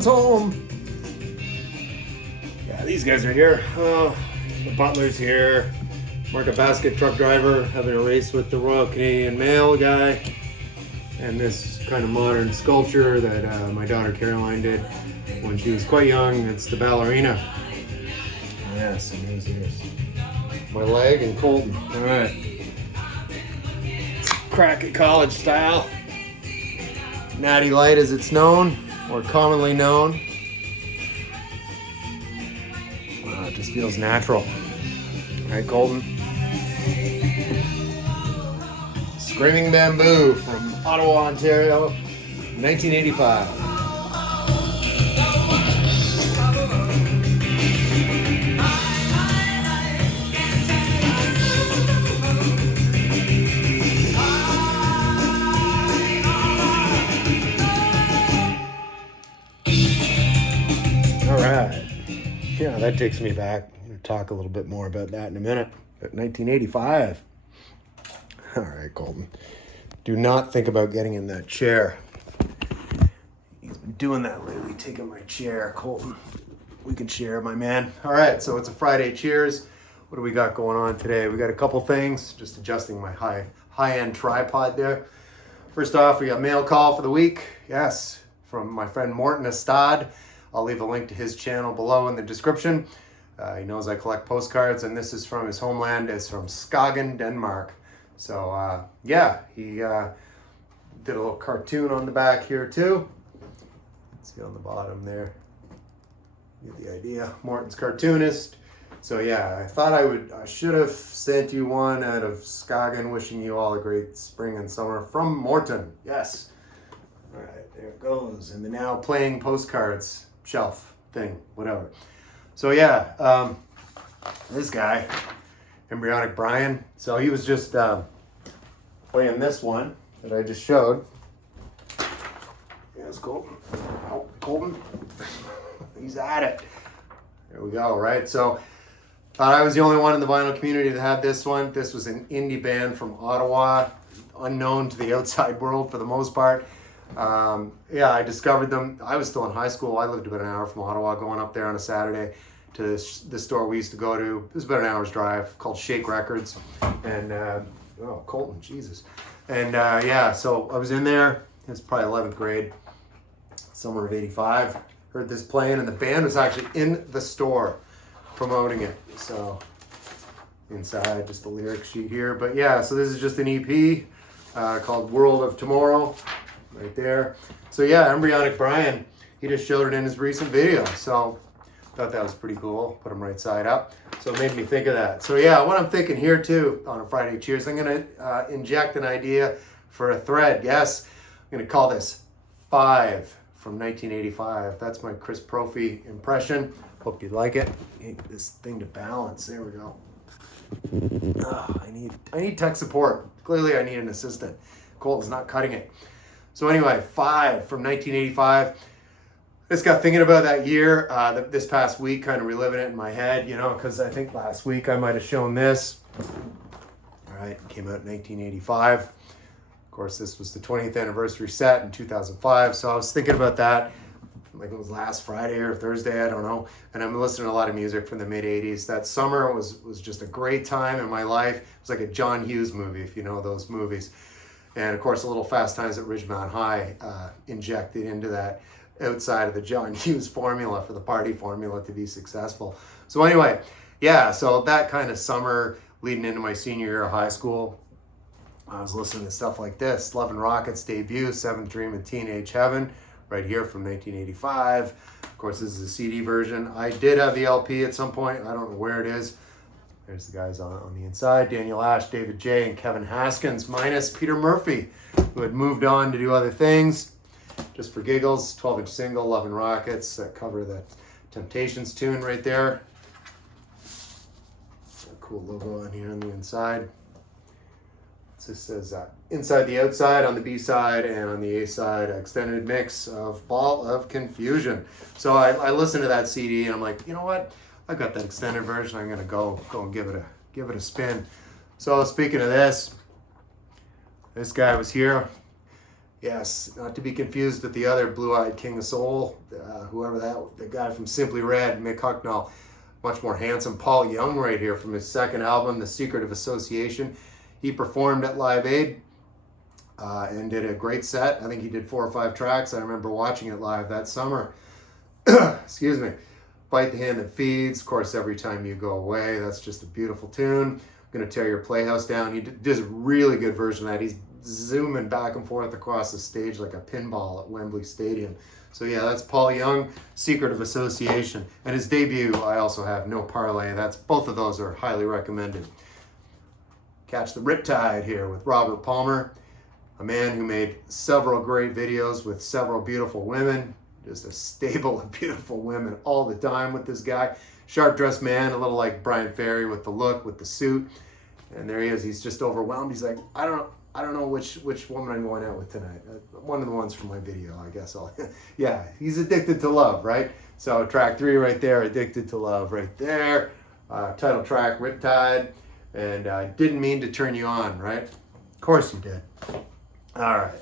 Everyone's home. Yeah, these guys are here. The butler's here. Market basket truck driver having a race with the Royal Canadian Mail guy. And this kind of modern sculpture that my daughter Caroline did when she was quite young. It's the ballerina. Yes, and here's my leg and Colton. All right. Crack it college style. Natty Light as it's known, or commonly known. It just feels natural. All right, Colton. Screaming Bamboo from Ottawa, Ontario, 1985. Yeah, that takes me back. I'm going to talk a little bit more about that in a minute. But 1985. All right, Colton. Do not think about getting in that chair. He's been doing that lately, taking my chair. Colton, we can share, my man. All right, so it's a Friday Cheers. What do we got going on today? We got a couple things. Just adjusting my high-end tripod there. First off, we got mail call for the week. Yes, from my friend Morten Estad. I'll leave a link to his channel below in the description. He knows I collect postcards, and this is from his homeland. It's from Skagen, Denmark. So, yeah, he did a little cartoon on the back here, too. See on the bottom there. You get the idea. Morten's cartoonist. So, yeah, I thought I should have sent you one out of Skagen, wishing you all a great spring and summer from Morten. Yes. All right, there it goes. And the now playing postcards shelf thing, whatever. So yeah, this guy, Embryonic Brian, so he was just playing this one that I just showed. Yes, Colton. Oh, Colton. He's at it. There we go, right? So thought I was the only one in the vinyl community that had this one. This was an indie band from Ottawa, unknown to the outside world for the most part. Yeah, I discovered them. I was still in high school. I lived about an hour from Ottawa, going up there on a Saturday to the store we used to go to. It was about an hour's drive, called Shake Records. And, oh, Colton, Jesus. And, yeah, so I was in there. It was probably 11th grade, summer of 85. Heard this playing, and the band was actually in the store promoting it. So, inside, just the lyric sheet here. But, yeah, so this is just an EP called World of Tomorrow. Right there. So yeah, Embryonic Brian, he just showed it in his recent video. So thought that was pretty cool. Put him right side up. So it made me think of that. So yeah, what I'm thinking here too on a Friday Cheers, I'm going to inject an idea for a thread. Yes, I'm going to call this 5 from 1985. That's my Chris Prophy impression. Hope you like it. Get this thing to balance. There we go. Oh, I need tech support. Clearly I need an assistant. Colton's not cutting it. So anyway, 5 from 1985. Just got thinking about that year, this past week, kind of reliving it in my head, you know, because I think last week I might have shown this. All right, came out in 1985. Of course, this was the 20th anniversary set in 2005. So I was thinking about that, like it was last Friday or Thursday, I don't know. And I'm listening to a lot of music from the mid 80s. That summer was just a great time in my life. It was like a John Hughes movie, if you know those movies. And of course, a little Fast Times at Ridgemont High injected into that outside of the John Hughes formula for the party formula to be successful. So anyway, yeah, so that kind of summer leading into my senior year of high school, I was listening to stuff like this. Love and Rockets debut, Seventh Dream of Teenage Heaven, right here from 1985. Of course, this is a CD version. I did have the LP at some point. I don't know where it is. There's the guys on the inside, Daniel Ash, David J, and Kevin Haskins, minus Peter Murphy, who had moved on to do other things. Just for giggles, 12-inch single, Love and Rockets, that cover the Temptations tune right there. A cool logo on here on the inside. It says Inside the Outside on the B side, and on the A side, extended mix of Ball of Confusion. So I listened to that CD and I'm like, you know what? I got that extended version. I'm gonna go and give it a spin. So speaking of this guy was here. Yes, not to be confused with the other blue-eyed king of soul, whoever the guy from Simply Red, Mick Hucknall. Much more handsome. Paul Young right here from his second album, The Secret of Association. He performed at Live Aid and did a great set. I think he did 4 or 5 tracks. I remember watching it live that summer. Excuse me. Bite the Hand That Feeds. Of course, Every Time You Go Away. That's just a beautiful tune. Gonna Tear Your Playhouse Down. He does a really good version of that. He's zooming back and forth across the stage like a pinball at Wembley Stadium. So yeah, that's Paul Young, Secret of Association. And his debut, I also have No Parlay. Both of those are highly recommended. Catch the Riptide here with Robert Palmer, a man who made several great videos with several beautiful women. Just a stable of beautiful women all the time with this guy. Sharp dressed man, a little like Brian Ferry with the look, with the suit. And there he is, he's just overwhelmed. He's like, I don't know which woman I'm going out with tonight. One of the ones from my video, I guess. Yeah, he's addicted to love, right? So track 3 right there, Addicted to Love right there. Title track, Riptide. And Didn't Mean to Turn You On, right? Of course you did. All right.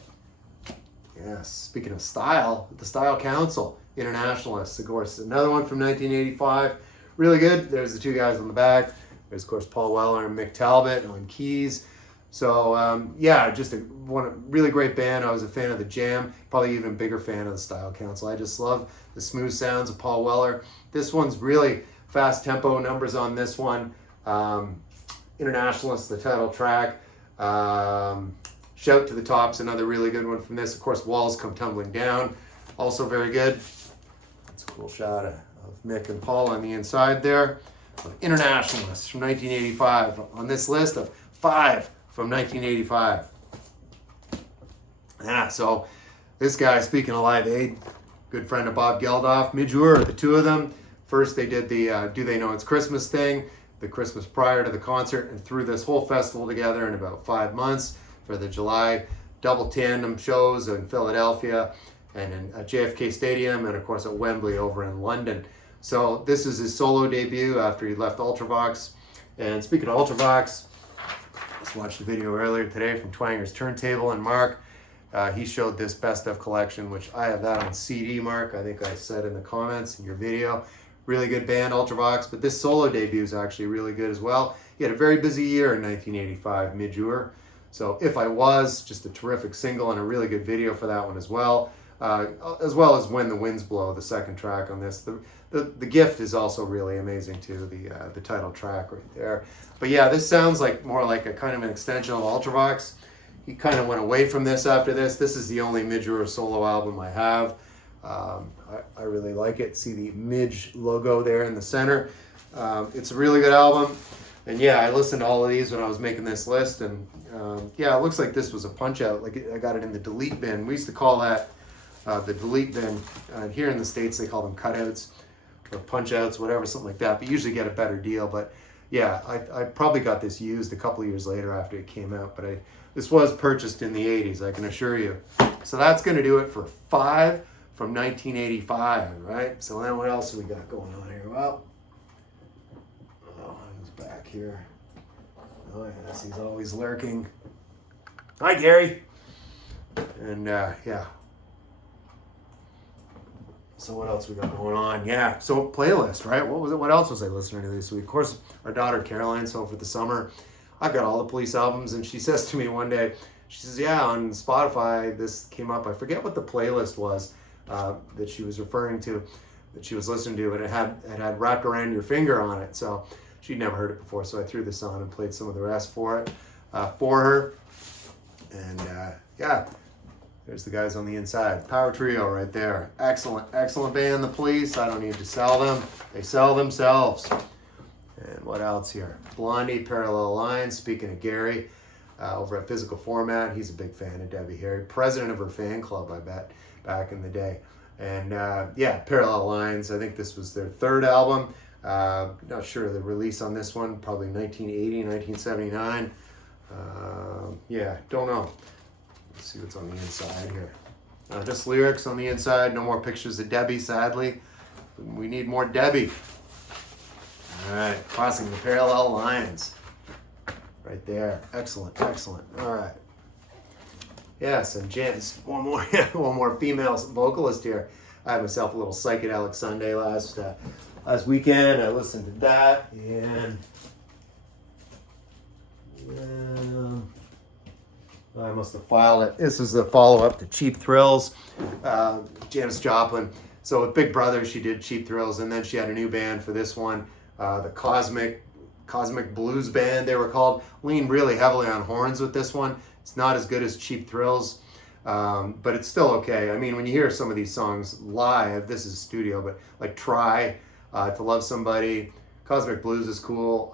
Yes, speaking of style, the Style Council, Internationalists, of course. Another one from 1985. Really good. There's the 2 guys on the back. There's, of course, Paul Weller and Mick Talbot on keys. So, yeah, just a really great band. I was a fan of the Jam, probably even bigger fan of the Style Council. I just love the smooth sounds of Paul Weller. This one's really fast tempo numbers on this one. Internationalists, the title track. Shout to the Top's another really good one from this. Of course, Walls Come Tumbling Down, also very good. That's a cool shot of Mick and Paul on the inside there. Internationalists from 1985 on this list of 5 from 1985. Yeah, so this guy, speaking of Live Aid, good friend of Bob Geldof, Midge Ure, the 2 of them. First they did the Do They Know It's Christmas thing, the Christmas prior to the concert, and threw this whole festival together in about 5 months for the July double tandem shows in Philadelphia and at JFK Stadium, and of course at Wembley over in London. So this is his solo debut after he left Ultravox. And speaking of Ultravox, just watched a video earlier today from Twanger's Turntable, and Mark, he showed this best of collection, which I have that on CD, Mark. I think I said in the comments in your video. Really good band, Ultravox, but this solo debut is actually really good as well. He had a very busy year in 1985, Midge Ure. So If I Was, just a terrific single and a really good video for that one as well as When the Winds Blow, the second track on this. The Gift is also really amazing too, the title track right there. But yeah, this sounds like more like a kind of an extension of Ultravox. He kind of went away from this after this. This is the only Midge Ure solo album I have. I really like it. See the Midge logo there in the center. It's a really good album. And yeah, I listened to all of these when I was making this list, and yeah, it looks like this was a punch out. Like I got it in the delete bin. We used to call that the delete bin. Here in the States, they call them cutouts or punch outs, whatever, something like that. But usually get a better deal. But yeah, I probably got this used a couple of years later after it came out. But this was purchased in the 80s, I can assure you. So that's going to do it for 5 from 1985, right? So then what else have we got going on here? Well, back here. Oh yes, he's always lurking. Hi, Gary. And yeah. So what else we got going on? Yeah. So playlist, right? What was it? What else was I listening to this week? Of course, our daughter Caroline's home for the summer. I've got all the Police albums, and she says to me one day, she says, "Yeah, on Spotify this came up. I forget what the playlist was that she was referring to, that she was listening to, but it had Wrapped Around Your Finger on it." So she'd never heard it before, so I threw this on and played some of the rest for her. And yeah, there's the guys on the inside. Power Trio right there. Excellent band, the Police. I don't need to sell them. They sell themselves. And what else here? Blondie, Parallel Lines. Speaking of Gary, over at Physical Format, he's a big fan of Debbie Harry. President of her fan club, I bet, back in the day. And yeah, Parallel Lines. I think this was their 3rd album. Not sure of the release on this one, probably 1980, 1979. Yeah, don't know. Let's see what's on the inside here. Just lyrics on the inside, no more pictures of Debbie, sadly. We need more Debbie. All right, crossing the parallel lines. Right there, excellent. All right. Yes, and Janice, one more, one more female vocalist here. I had myself a little psychedelic Sunday last weekend. I listened to that, and I must have filed it. This is the follow-up to Cheap Thrills, Janis Joplin. So with Big Brother, she did Cheap Thrills, and then she had a new band for this one, the Cosmic Blues Band, they were called. Leaned really heavily on horns with this one. It's not as good as Cheap Thrills, but it's still okay. I mean, when you hear some of these songs live, this is studio, but like Try, To Love Somebody, Cosmic Blues is cool.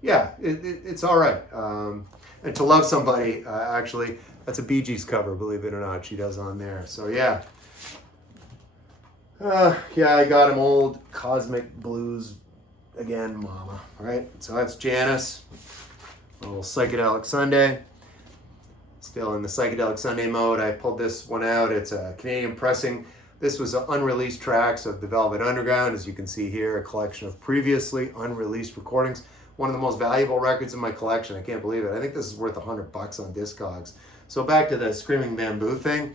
Yeah, it's all right. And To Love Somebody, actually, that's a Bee Gees cover, believe it or not, she does on there. So yeah. Yeah, I got him old Cosmic Blues again, mama. All right, so that's Janis. A little Psychedelic Sunday. Still in the Psychedelic Sunday mode. I pulled this one out. It's a Canadian pressing. This was unreleased tracks of the Velvet Underground. As you can see here, a collection of previously unreleased recordings. One of the most valuable records in my collection. I can't believe it. I think this is worth $100 on Discogs. So back to the Screaming Bamboo thing.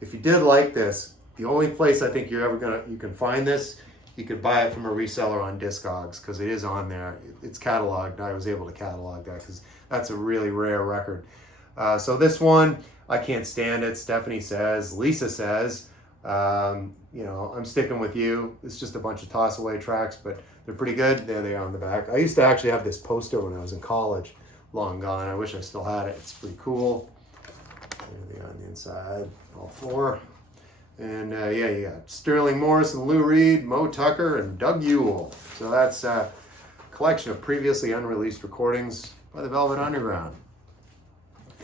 If you did like this, the only place I think you can find this, you could buy it from a reseller on Discogs, because it is on there. It's cataloged. I was able to catalog that because that's a really rare record. So this one, I can't stand it. Stephanie says, Lisa says, I'm sticking with you. It's just a bunch of toss away tracks, but they're pretty good. There they are on the back. I used to actually have this poster when I was in college. Long gone. I wish I still had it. It's pretty cool. There they are on the inside, all four. And you got Sterling Morrison, Lou Reed, Mo Tucker, and Doug Yule. So that's a collection of previously unreleased recordings by the Velvet Underground.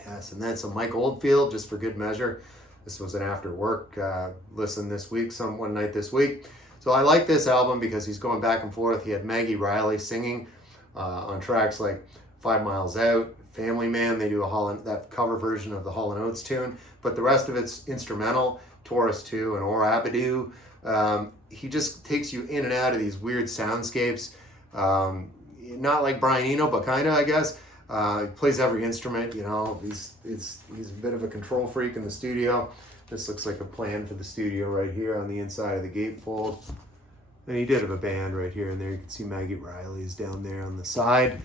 Yes, and then some Mike Oldfield, just for good measure. This was an after work listen this week, one night this week. So I like this album because he's going back and forth. He had Maggie Riley singing on tracks like 5 Miles Out, Family Man. They do that cover version of the Hall & Oates tune, but the rest of it's instrumental. Taurus 2 and Or Abadoo. He just takes you in and out of these weird soundscapes. Not like Brian Eno, but kind of, I guess. He plays every instrument, He's a bit of a control freak in the studio. This looks like a plan for the studio right here on the inside of the gatefold. And he did have a band right here and there. You can see Maggie Riley's down there on the side.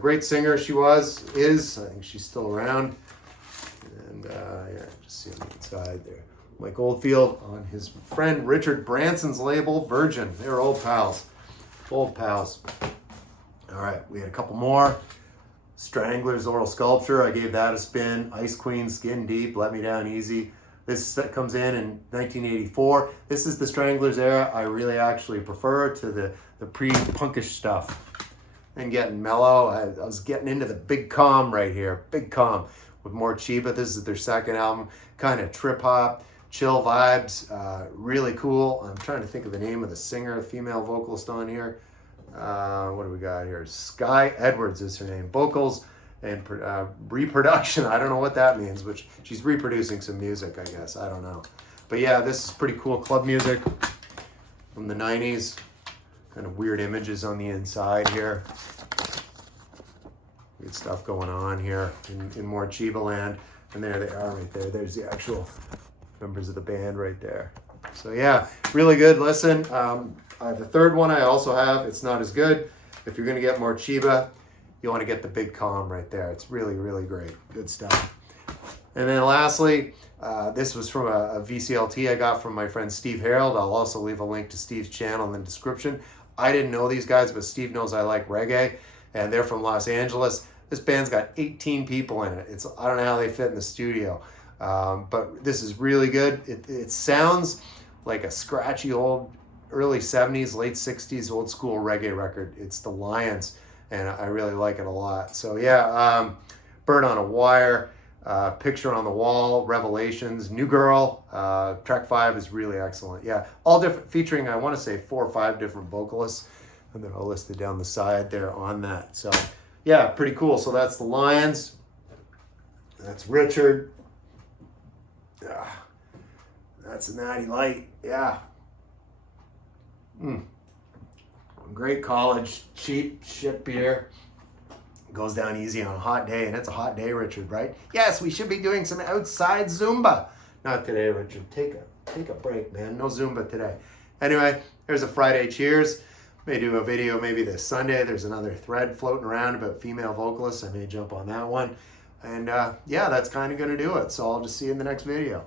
Great singer she is. I think she's still around. And just see on the inside there. Mike Oldfield on his friend Richard Branson's label, Virgin. They were old pals. Old pals. All right, we had a couple more. Stranglers, Oral Sculpture. I gave that a spin. Ice Queen, Skin Deep, Let Me Down Easy. This comes in 1984. This is the Stranglers era. I really actually prefer to the pre-punkish stuff. And getting mellow. I was getting into the Big Calm right here. Big Calm with more Chiba. This is their second album. Kind of trip hop. Chill vibes, really cool. I'm trying to think of the name of the singer, female vocalist on here. What do we got here? Sky Edwards is her name. Vocals and reproduction. I don't know what that means, but she's reproducing some music, I guess. I don't know. But yeah, this is pretty cool club music from the 90s. Kind of weird images on the inside here. Good stuff going on here in more Chiba land. And there they are right there. There's the actual members of the band right there. So yeah, really good. Listen, the third one I also have. It's not as good. If you're going to get more Chiba, you want to get the Big Calm right there. It's really, really great. Good stuff. And then lastly, this was from a VCLT I got from my friend Steve Harold. I'll also leave a link to Steve's channel in the description. I didn't know these guys, but Steve knows I like reggae, and they're from Los Angeles. This band's got 18 people in it. I don't know how they fit in the studio. But this is really good. It sounds like a scratchy old early 70s, late 60s old school reggae record. It's the Lions, and I really like it a lot. So yeah, Bird on a Wire, Picture on the Wall, Revelations, New Girl, track 5 is really excellent. Yeah, all different, featuring I want to say 4 or 5 different vocalists, and they're all listed down the side there on that. So yeah, pretty cool. So that's the Lions. That's Richard. That's a Natty Light. Yeah. Great college, cheap shit beer. Goes down easy on a hot day, and it's a hot day, Richard, right? Yes, we should be doing some outside Zumba. Not today, Richard. Take a break, man. No Zumba today. Anyway, there's a Friday cheers. May do a video maybe this Sunday. There's another thread floating around about female vocalists. I may jump on that one. And yeah, that's kind of going to do it. So I'll just see you in the next video.